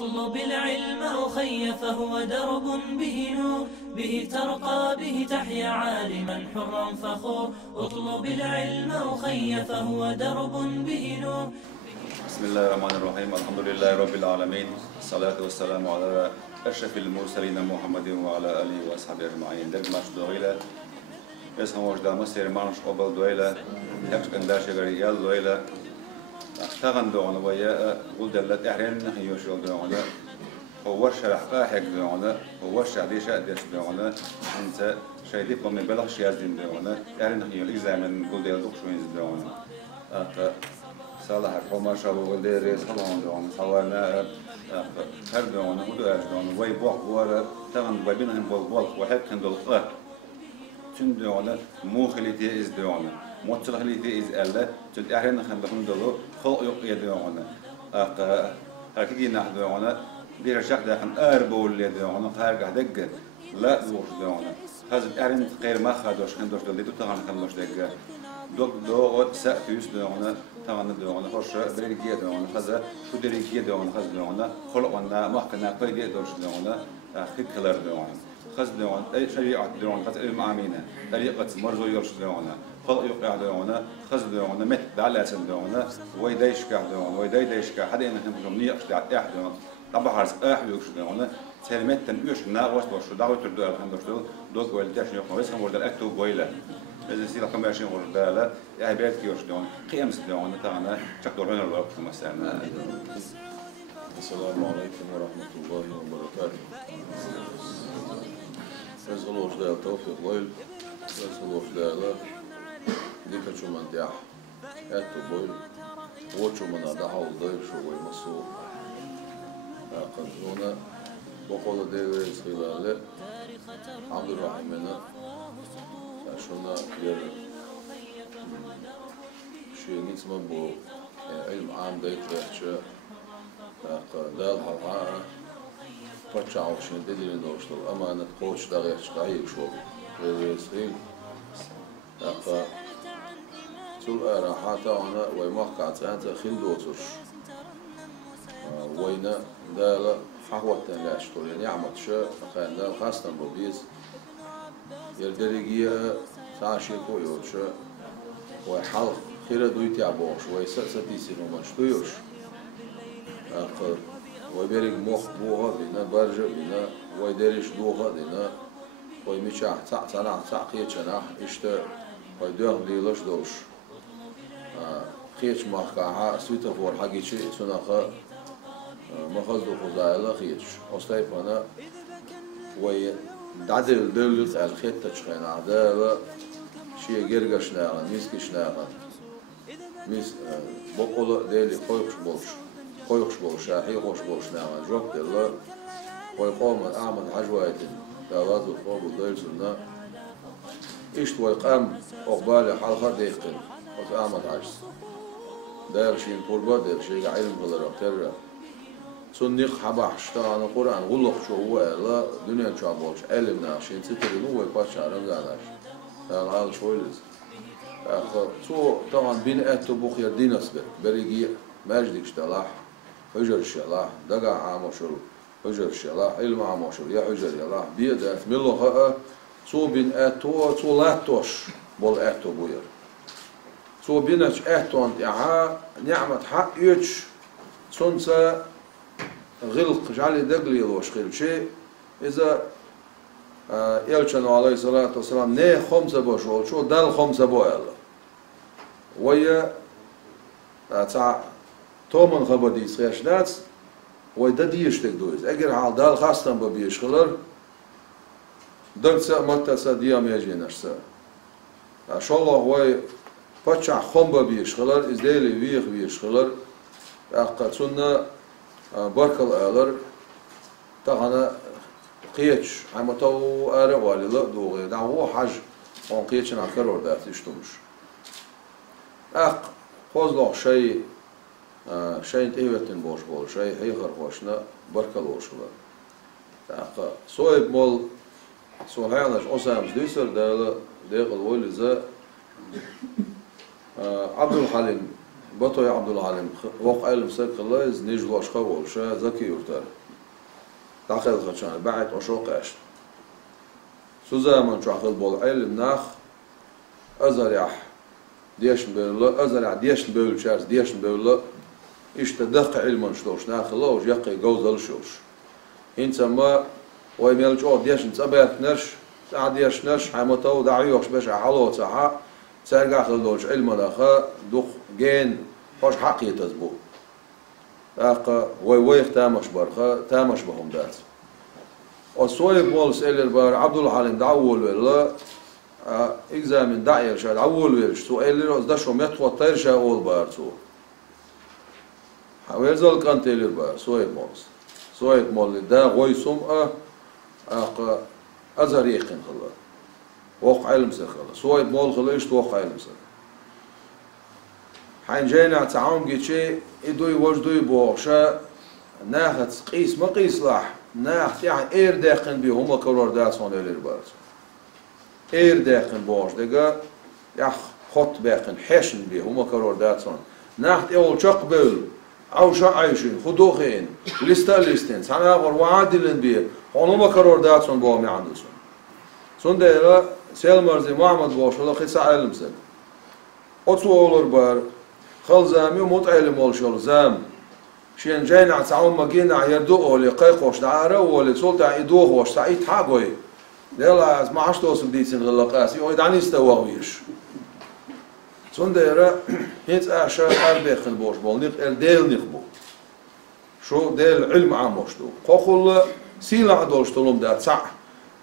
اطلب العلم أخي فهو درب به نور، به ترقى به تحيا عالما حرا فخور. اطلب العلم أخي فهو درب به نور. بسم الله الرحمن الرحيم. الحمد لله رب العالمين، الصلاة والسلام على أشرف المرسلين محمد وعلى آله وأصحابه أجمعين. دق ماش دويلة اسمه وجدا مصير مانش قبل دويلة هكش كنداش غريال دويلة تغن دون ويا قول دلت إحرين نخيوش دون هو شرح قاحك دون هو شعدي شادش دون أنت شايدي قوم بلغ شيازين دون إحرين نخيول إكزامن قول دل دكشوين دون صالح حكومة شابو ولدي صلهم دون صوانا هردون ودوش دون وي بوق بورا تغن وبينهم بوق وحب كندل قه تندون مو خليتي إز دون موتر خليتي إز ألا تد أحيانا خندهم دلو خلق يدون هكذا نحدون دير شق داخل أربول يدون خارج دق لا دوش دون هذا أحيانا غير ما خدوش خندوش دلو تغن خندوش دق دوغ سأتيوس دون تغن دون خش بريكية دون خذا شو دريكية دون خذ دون خلقنا محكنا قيد دوش دون خد كلر دون خذ دون أي شريعة دون خذ المعامينة طريقة مرزو يرش دون خلق يقع دون خذ دون مت دعلة دون ويدايش كه دون ويدايش كه حدا إنهم جمني أشتاع أحد دون طبعا هرس أحد يوش دون تلمت تنقش ناقوس وشو دعوة تردو الحمد لله دوغ ويلتاش يقوم بس هم ورد الأكتوب ويله إذا سيلا كم يعيشين غردالة عباد كيوش دون قيم سدون تاعنا شكل هنا الوقت مثلا. السلام عليكم ورحمة الله وبركاته. نزل وجدال توفيق ليل نزل وجدال ديك شو من ديح أتو بويل وشو من أدعى وضيف شو ويمسو قدونا وقول ديريس خلال عبد الرحمن شونا ير شيء نسمه بو علم عام دايت لحشة دال حقا فتشعو شين تدري دوشتو أمانة قوش داغيش قايق شو ريسخين تول راحاتا هنا ويمحكا تانتا خيل دوتوش وينا دال حقوة تنلاشتو يعني عمد شا خان دال خاصة ببيز يردريجية ساشي كويوش وحلق خير دويتي عبوش ويساتيسي نومش تويوش ويبرق مخ بوها بينا برجة بينا ويدريش دوها دينا ويمشاح تاع خيتش ناح اشتا ويدوه ليلش دوش خيتش مخكاها سويتا فور حقيتشي سناخا مخزدو خزايلا خيتش أستيفانا وي دعدل دولت الخيط تشخين عدالة شيء جرجش ناعن ميسكش ناعن ميس بقول ديلي خويخش بولش شاحي خوش بولش ناعن جوك دلا ويقوم أعمل حجواتين دالات الفوق وديرسنا إيش ويقام أقبال حلقة ديختن وتعمل عجز داير شيء قربة داير شيء علم بلرق ترى سنيق حباش تاعنا القرآن غلق شو هو لا دنيا شعبوش علم ناشين ستري نو يباش عرم زاناش هذا شويلز تو طبعا بين أتو بخير ديناس بريجي ماجدك شتلاح حجر الشلاح دقع عامشر حجر الشلاح علم عامشر يا حجر يلاح بيدات ملوها تو بين أتو تو لاتوش بول أتو بوير تو بينش أتو أنت نعمة حق يتش سنسا غلق جعل دقلي لوش خير شيء إذا يلشنو عليه الصلاة والسلام نه خمسة بشول شو دال خمسة بويل ويا تاع تومن خبدي سياش ناس ويدا ديش تقدوز أجر حال دال خاصة ببيش خلر درسة متى سديام يجينش سا إن شاء الله وي بتشع خم ببيش خلر إزديلي ويخ بيش خلر أقصنا بركل آلر تاعنا قيتش عمتو أروالي لا دوغي دعوه حاج عن قيتش نعكر وردات يشتمش خوزلو شيء تيوتن بوش بول شيء هيخر خوشنا بركل وشلا سويب مول سوهانش أسامس ديسر داقل ويلزا عبد الحليم بطو يا عبد العالم وقع علم سك الله إز نجلو أشخا والشا ذكي يرتار داخل خشان بعد أشوق عشت سوزا من شاخل بول علم ناخ أزريح ديشن بيلا أزرع ديشن بيل شارس ديشن بيلا إشتدق علما شلوش ناخل الله وجاقي جوزل شوش هنت ما ويميلش أو ديشن تبعت نرش ساعة ديش نرش حمتو دعيوش باش حلو ساعة سرقا خلوش علما داخل دخ جين خوش حق يتزبو أقا ويخ تامش برخا تامش بهم دات الصويب مولس إلر بار عبد الحليم دعول ولا إكزامن دعير شاد عول ويرش تو إلر أزدشو متوى طير أول بار تو ويرزل كانت إلر بار صويب مولس صويب مول دا غوي سمأ أقا أزهر يقين خلا وقع علم سخلا صويب مول خلا إيش توقع علم سخلا حين جينا تعاون جيتشي إدوي وجدوي بوغشا ناخد قيس ما قيس لاح ناخد يعني إير داخن بي هما كرور داتسون إلير بارت إير داخن بوغش دقا يخ خط باقن حشن بي هما كرور داتسون ناخد إول شق بيل أو شا عايشين خدوخين لستين سانا غور وعادلين بي هما كرور داتسون بوغمي عندسون سون ديلا سيلمرزي محمد بوغش ولا خيسا علم سك أتو أولر بار خل زامي وموت علم والشول زام شين جاينا تعاون ماجينا يردو أولي قيقوش دعارة أولي سولتا يدوه وش تعيد حاجوي ديلا از ما عشت وصل ديتين غلقاسي ويد عني استواويش سون ديرا هيت أشار أربيخ البوش بول نيق ديل نخبو شو ديل علم عاموشتو قوخل سيلا دولش تلوم دا تسع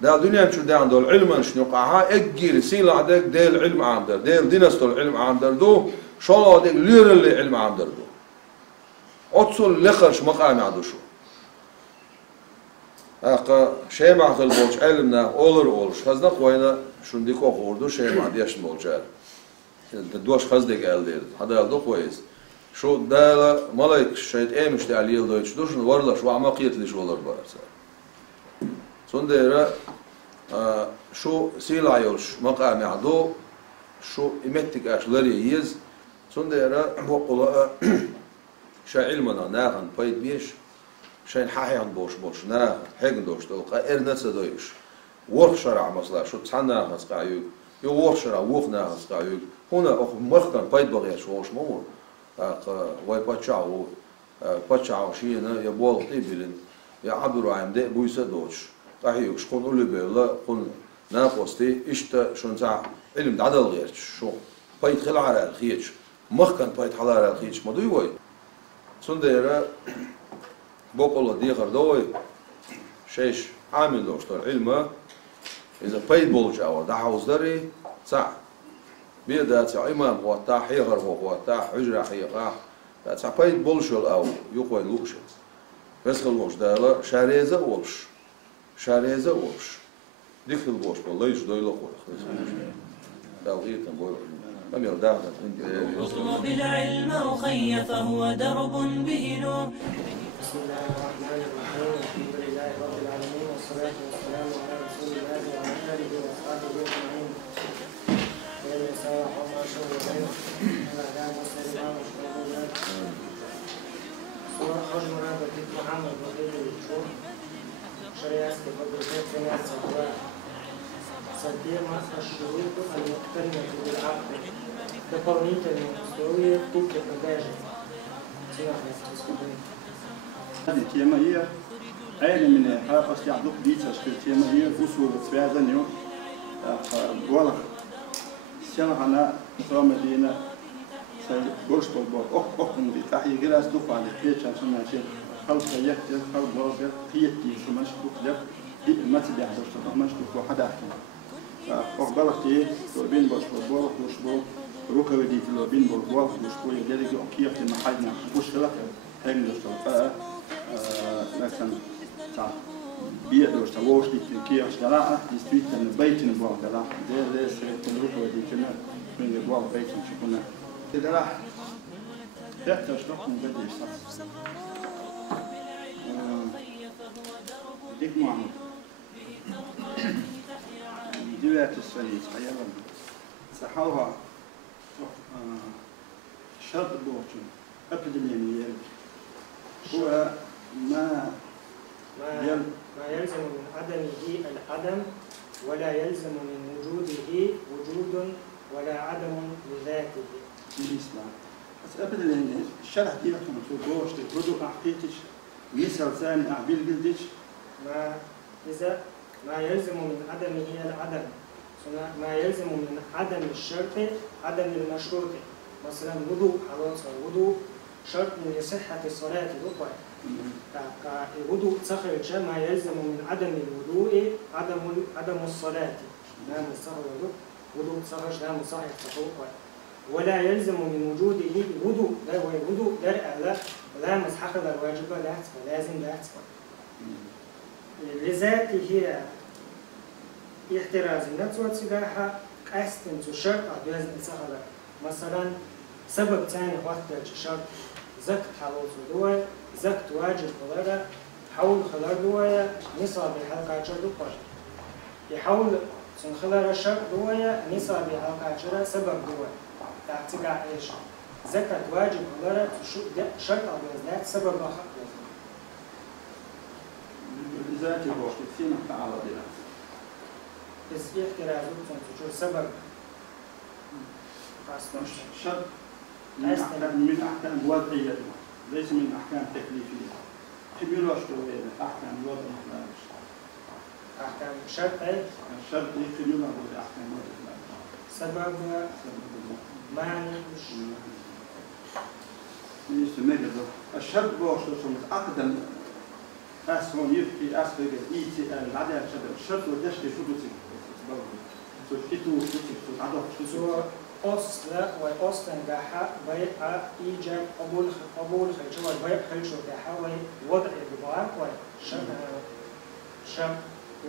دا دنيا شو دا عندول علما شنو قاها اجير سيلا دك ديل علم عام در ديل دينستول علم عام در دو شو دك لير اللي علم عام در دو أتصل لخرش مقام عدوشو أقا شيء مع خلبوش علمنا أولش خزنا قوينا شنديكو خوردو شيء مع ديش بولجار دوش خزدك قال دير هذا يلدو كويس شو دالا ملاك شيء إيمش تعليل يلدو دوش ورلا شو عمق يتليش ولر بارسا سنديرا شو سيلا يولش مقام عدو شو إمتك أش لري يز سنديرا بقولا شا علمنا ناخن بايد بيش شاين حاحيان بوش ناخن حقن دوش تلقى إرنسا دويش ورخ شرع مصلا شو تسحنا ناخن سقايوك يو ورخ شرع وخ ناخن سقايوك هنا أخ مختن بايد بغيش ووش مور واي باتشاو شينا يبول طيبلن يا عبد الرحيم ده بويسا دوش قايوك شكون أولي بيلا قل ناقوستي إشتا شون ساعة علم دعدل غيرش شو بايد خلع على الخيش مخكن بايد حلال على الخيش ما دوي واي سنديرا بقول ديخر دوي شيش عامل دوشتر علمه إذا بايد بولج أو ده حوزدري ساعة بيدات إمام وطاح حيغر وطاح حجرة حيقاح ده بايد بولج أو يقوي لوش بس خلوش ده لا شاريزة وش ديك الوش والله يش دوي لقوي تلغيت نقول اطلب العلم أخي فهو درب به نور. بسم الله الرحمن الرحيم الحمد لله رب العالمين والصلاة والسلام على رسول الله وعلى آله وأصحابه أجمعين. يا نساء وما شاء الله الأعداء والسلام والشهود سورة حجمنا بكيت محمد بقيت الشهور شريعة فضلتك سنة سواء صدير مصر الشروط المقترنة بالعقد дополнительные условия купли продажи. هذه تيما هي عين من حافظ يعدوك بيتش تيما هي أصول تفاعل يوم والله سنة أنا صام دينا سي بوش بالبور أخن بتاعي جلاس دوق على البيت عشان ماشي خلص يكتب خلص بورجر قيتي شماش دوق لك دي ما تبيع دوش شماش دوق واحد أحكي أخبرتي توربين بوش بالبور وش بور روكا ودي تلوبين بالبوق وشوية دليل أكيد في محلنا وش خلاك هين دوشتوا مثلا تاع بيئة دوشتوا وش دي كي أشتراها يستوي تن بيتن بوق دلا ده سرت روكا ودي كنا من البوق بيتن شكونا كده راح تحتاج لكم بدي يصير ديك معمر دلوقتي السنة حيلا صحوها شرط بوشن أبد اليمين هو ما يلزم من عدمه العدم ولا يلزم من وجوده وجود ولا عدم لذاته. الإسلام بس أبد اليمين الشرح دي لكم تقولوش تقولوا أحقيقش مثال ثاني أعبير بلدش ما يلزم من عدمه العدم ما يلزم من عدم الشرط عدم المشروط. مثلا وضوء خلاص الوضوء شرط من صحة الصلاة دكتور. الوضوء تخرج ما يلزم من عدم الوضوء عدم الصلاة. نعم الصحة وضوء تخرج نعم صحيح تقوى. ولا يلزم من وجوده وضوء لا وضوء درء لا مسحق الواجب لا لازم لا لذاته احتراز النتوى تجاهها قاستن تشرط أدوز نسخة مثلا سبب ثاني وقت شرط زكت حلوت دوي زكت واجب خلارة حول خلار دوي نصاب الحلقة شرط دوي يحول سن خلار الشرط دوي نصاب الحلقة شرط سبب دوي تحتجع إيش زكت واجب خلارة شرط أدوز ذات سبب آخر ذات الوقت فيما تعرض له بس احترازه تنتشر سبب شرط من أحكام وضعية ليس من أحكام تكليفية. كبير وشوية أحكام وضعية. أحكام شرط أي؟ الشرط يكبير وشوية أحكام وضعية. سبب معنى الشرط بوشة أقدم أسهم يفكي أسفل إيتي العدد الشرط ودشتي شو بتصير أصل وأصلا جاها بيع إيجاب قبول خلشوا بيع خلشوا جاها ووضع البعض وشم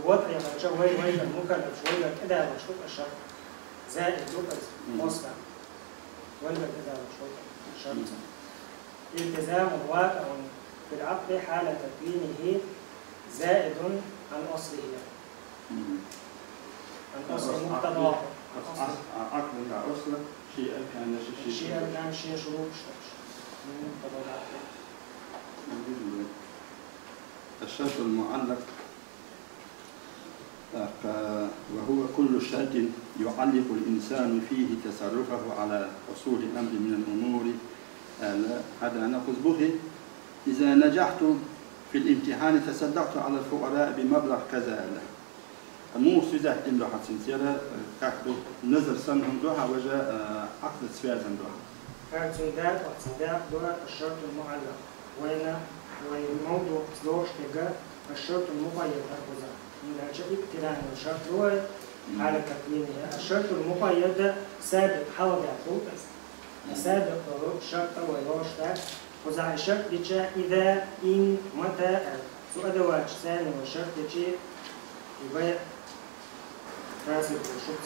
ووضع خلشوا المكلف شوية كده مشروط الشرط زائد لغة أصلا ولا كده مشروط الشرط التزام واقع بالعقد حال تكوينه زائد عن أصله عن أصل مقتضاه عقل لا أصل شيء كان شيء شروط الشرط المعلق وهو كل شرط يعلق الإنسان فيه تصرفه على حصول أمر من الأمور هذا نقول به إذا نجحت في الامتحان تصدقت على الفقراء بمبلغ كذا مو سيدا إن لوحة سنسيرة كاكدو نزل سنهم دوها وجاء عقد سفيازا دوها كارتندات واعتداء دوها الشرط المعلق وموضوع تدوش تجاه الشرط المقيد أربزا من أجل اقتران الشرط هو على تكوينه الشرط المقيد سابق حوض يعطوك سابق الشرط ويوشتا وزع الشرط لجاء إذا إن متى سؤال واج ثاني والشرط لجاء يبقى راسل وشرط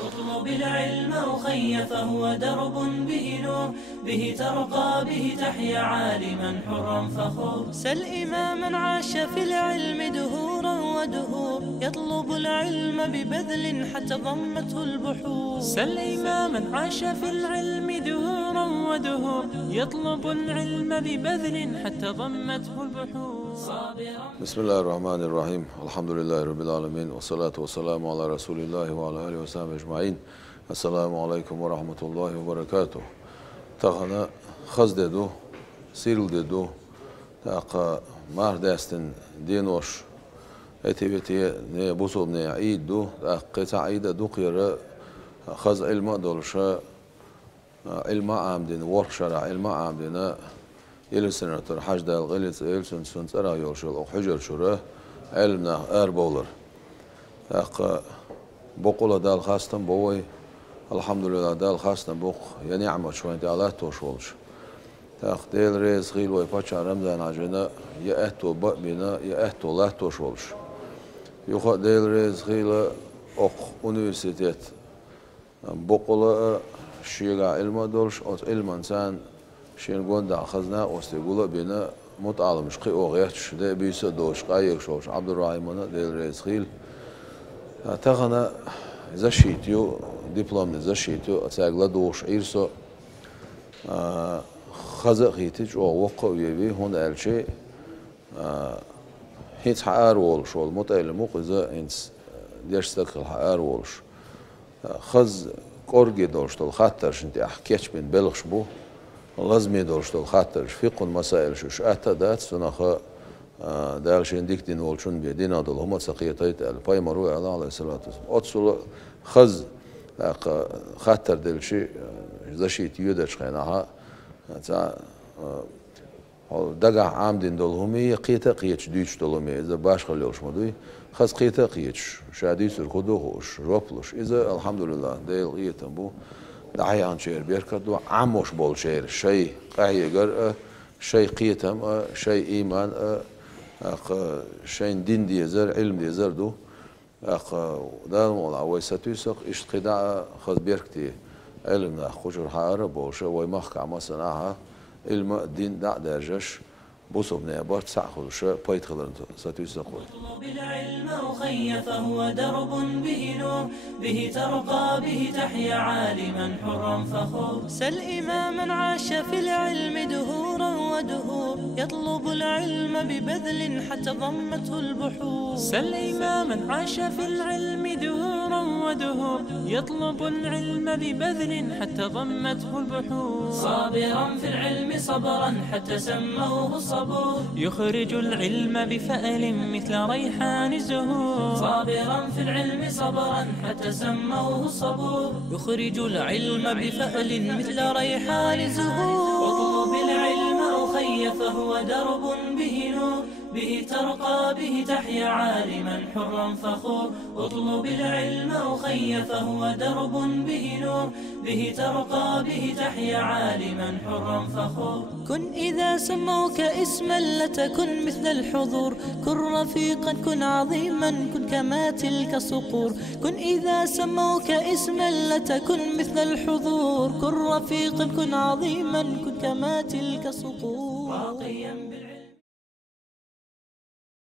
اطلب العلم أخي فهو درب به نور به ترقى به تحيا عالما حرا فخور سل إماما عاش في العلم دهورا ودهور يطلب العلم ببذل حتى ضمته البحور سل إماما عاش في العلم دهورا ودهور يطلب العلم ببذل حتى ضمته البحور بسم الله الرحمن الرحيم الحمد لله رب العالمين والصلاة والسلام على رسول الله وعلى آله وصحبه أجمعين السلام عليكم ورحمة الله وبركاته تغنى خز ددو سيرل ددو تاقا مار داستن دينوش اتيبتي ني بوصل ني عيد دو تاقا عيد دو قيرا خز علم دولشا علم عامدين ورشرع علم عامدين يلسن ترحج دال غلط يلسن سنترا يوشل أو حجر شره علمنا بولر تاق بقولة دال خاستن بوي الحمد لله دال خاستن بوق يعني عمل شوين دالات توشولش تاق ديل ريز خيل ويباتش رمضان عجنا يأتو بنا يأتو لا توشولش يخ ديل ريز خيل أخ أونيفرسيتيت بقولة شيء علم دولش أو علم إنسان شين قوند أخذنا واستيقولا بنا متعلم شقي أغيرش ده بيسا دوش قايق شوش عبد الرحمن ديل ريز خيل تغنى защитью, дипломный защитью, أتاقلا دوش إيرسو خزقيتج أو وقع يبي هون ألشي هيت حقار والش والمتأل مقزة إنس ديشتكل حقار والش خز كورجي دورشتل خاطرش انت أحكيش بين بلغش بو لازمي دورشتل خاطرش فيقون مسائل شوش أتدات سنخ دالش انديك دين والشون بيدين هذا هم سقيتيت الباي مروي عليه الصلاة والسلام أتصل خز خاطر دلشي زشيت يودش خيناها تا دقع عامدين دولهمي قيتا قيتش ديش دولهمي إذا باش خليوش مدوي خاص قيتا قيتش شادي سر خدوهوش روبلوش إذا الحمد لله ديل قيتا بو دعي عن شير بيركدو عموش بول شير شيء قايقر شيء قيتم شيء إيمان شيء دين ديزر علم ديزر دو دا مولا ويساتوسق اشتقدا خاص بيركتي علمنا خجر حارة بولشة ويمخ عما صناعها علم الدين دا درجش بوصبنا بارت ساخذ بايت خلرن ساتوسق اطلب العلم أخي فهو درب به نور به ترقى به تحيا عالما حرا فخور سل إماما عاش في العلم دهورا ودهور يطلب العلم ببذل حتى ضمته البحور سل إماما عاش في العلم دهورا ودهور يطلب العلم ببذل حتى ضمته البحور صابرا في العلم صبرا حتى سموه الصبور يخرج العلم بفأل مثل ريحان الزهور صابرا في العلم صبرا حتى سموه الصبور يخرج العلم بفأل مثل ريحان الزهور واطلب العلم أخي فهو درب به نور به ترقى به تحيا عالما حرا فخور اطلب العلم أخي فهو درب به نور به ترقى به تحيا عالما حرا فخور كن إذا سموك اسما لتكن مثل الحضور كن رفيقا كن عظيما كن كما تلك الصقور كن إذا سموك اسما لتكن مثل الحضور كن رفيقا كن عظيما كن كما تلك الصقور راقيا بالعلم